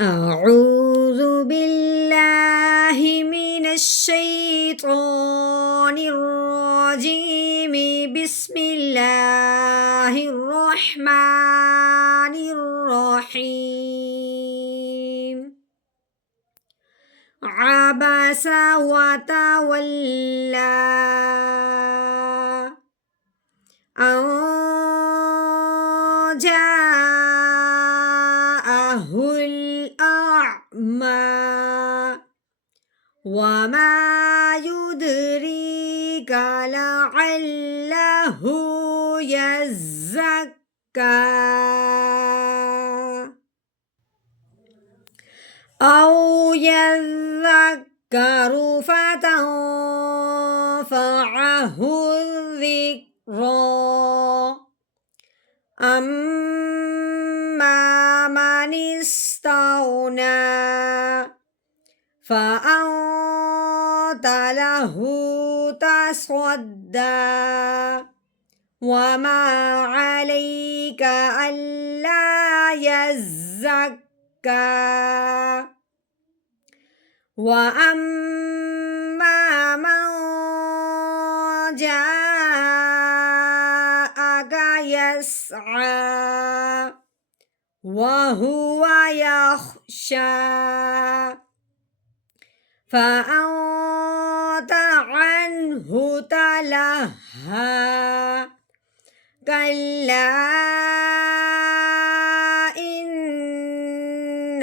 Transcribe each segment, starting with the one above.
أعوذ بالله من الشيطان الرجيم بسم الله الرحمن الرحيم عبس وتولى أن جاءه الأعمى وما يدريك لعله يزكى أو يذكر فتنفعه الذكرى أما من استغنى فأنت له تصدى وما عليك ألا يزكى وأما من جاءك يسعى وهو يخشى فأنت عنه تلهى كلا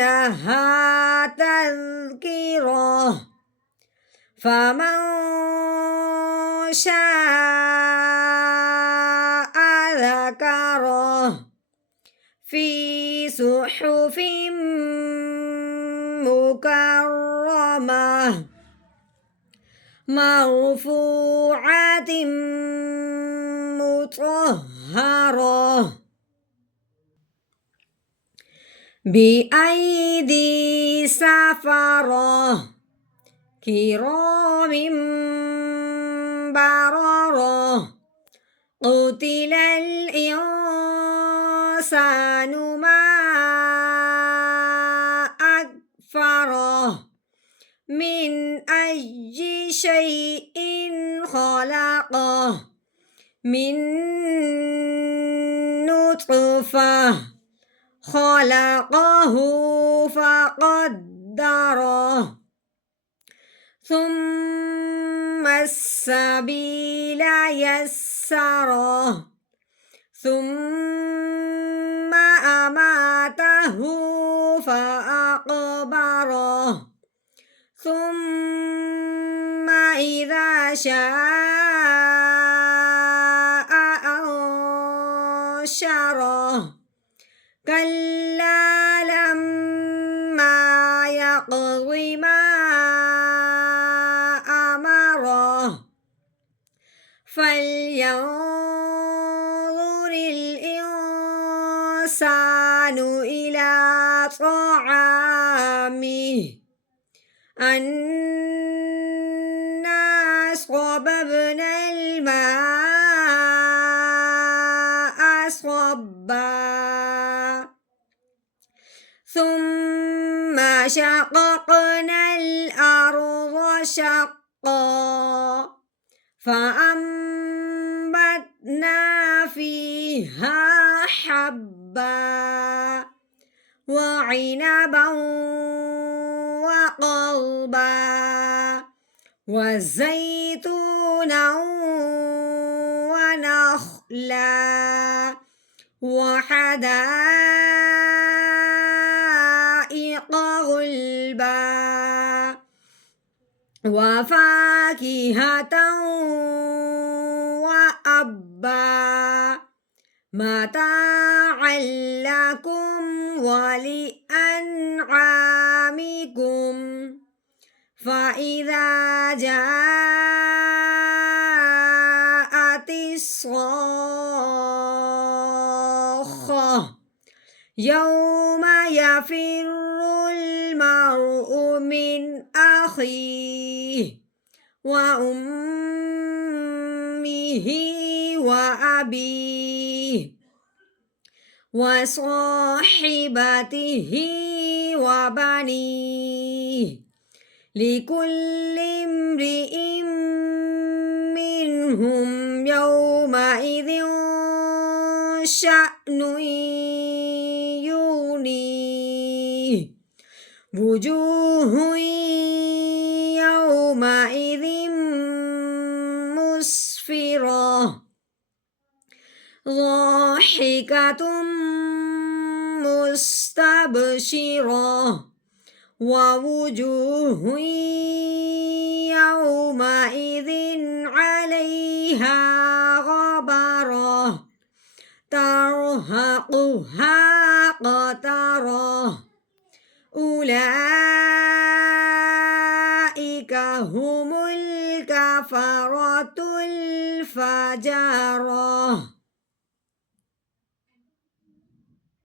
إنها تذكرة فمن شاء ذكره في صحف مكرمة مرفوعة مطهرة بأيدي سفرة كرام بررة قتل الإنسان ما أكفره من أي شيء خلقه من نطفة خلقه فقدره ثم السبيل يسره ثم أماته فأقبره ثم إذا شاء أنشره كلا لما يقض ما أمره فلينظر الإنسان إلى طعامه أنا صببنا الماء صبا ثم شققنا الأرض شقا فأنبتنا فيها حبا وعنبا وقضبا وزيتونا ونخلا وحدائق غلبا وفاكهة وأبا متاعا لكم ولأنعامكم فإذا جاءت الصاخة يوم يفر المرء من أخيه وأمه وأبيه وصاحبته وبنيه لكل امرئ منهم يومئذ شأن يغنيه وجوه يومئذ مسفرة ضاحكة مستبشرة ووجوه يومئذ عليها غبرة ترهقها قترة أولئك هم الكفرة الفجرة